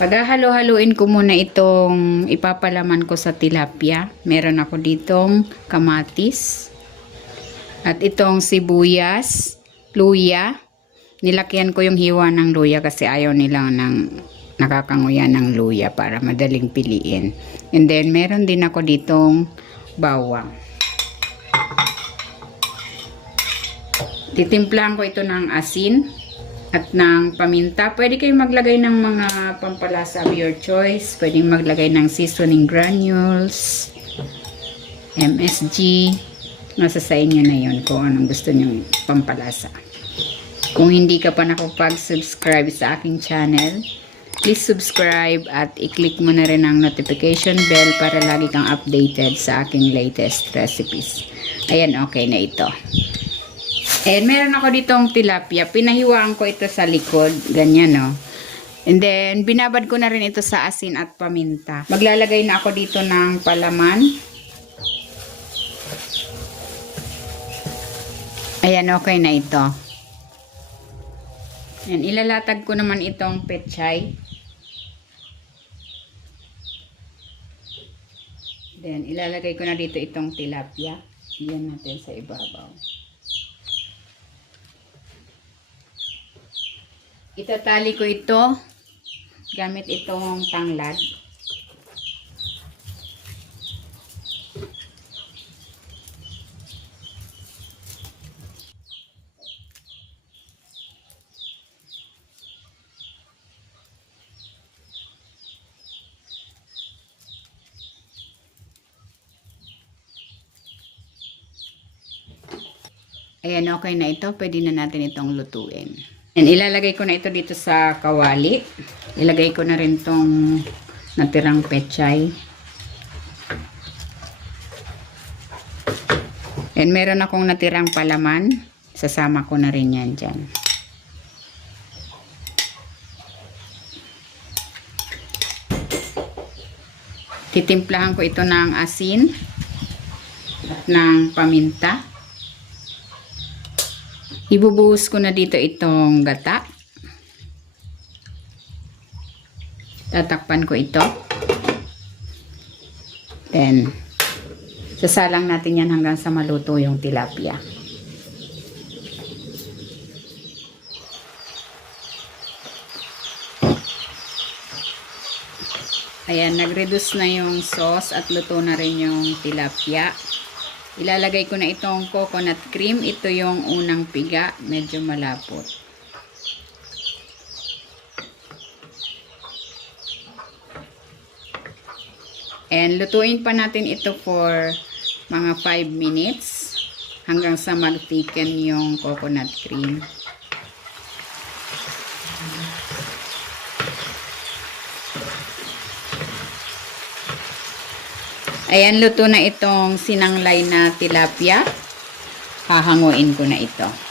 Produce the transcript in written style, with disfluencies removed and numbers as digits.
Paghahalo-haluin ko muna itong ipapalaman ko sa tilapia. Meron ako ditong kamatis at itong sibuyas, luya. Nilakyan ko yung hiwa ng luya kasi ayaw nila ng nakakanguya ng luya para madaling piliin. And then meron din ako ditong bawang. Titimplahan ko ito ng asin at ng paminta. Pwede kayong maglagay ng mga pampalasa of your choice. Pwede maglagay ng seasoning granules, MSG. Nasa sa inyo na yun kung anong gusto nyong pampalasa. Kung hindi ka pa nakapag-subscribe sa aking channel, please subscribe at i-click mo na rin ang notification bell para lagi kang updated sa aking latest recipes. Ayan, okay na ito. And meron ako ditong tilapia. Pinahiwaan ko ito sa likod. Ganyan, no? And then, binabad ko na rin ito sa asin at paminta. Maglalagay na ako dito ng palaman. Ayan, okay na ito. Ayan, ilalatag ko naman itong pechay. Then, ilalagay ko na dito itong tilapia. Iyan natin sa ibabaw. Itatali ko ito gamit itong tanglad. Ayan, okay na ito. Pwede na natin itong lutuin. And ilalagay ko na ito dito sa kawali. Ilagay ko na rin tong natirang pechay. And meron akong natirang palaman. Sasama ko na rin yan dyan. Titimplahan ko ito ng asin at ng paminta. Ibubuhos ko na dito itong gata. Tatakpan ko ito. Then, sasalang natin yan hanggang sa maluto yung tilapia. Ayan, nag-reduce na yung sauce at luto na rin yung tilapia. Ilalagay ko na itong coconut cream. Ito yung unang piga. Medyo malapot. And lutuin pa natin ito for mga 5 minutes hanggang sa mag-thicken yung coconut cream. Ayan, luto na itong sinanglay na tilapia. Hahanguin ko na ito.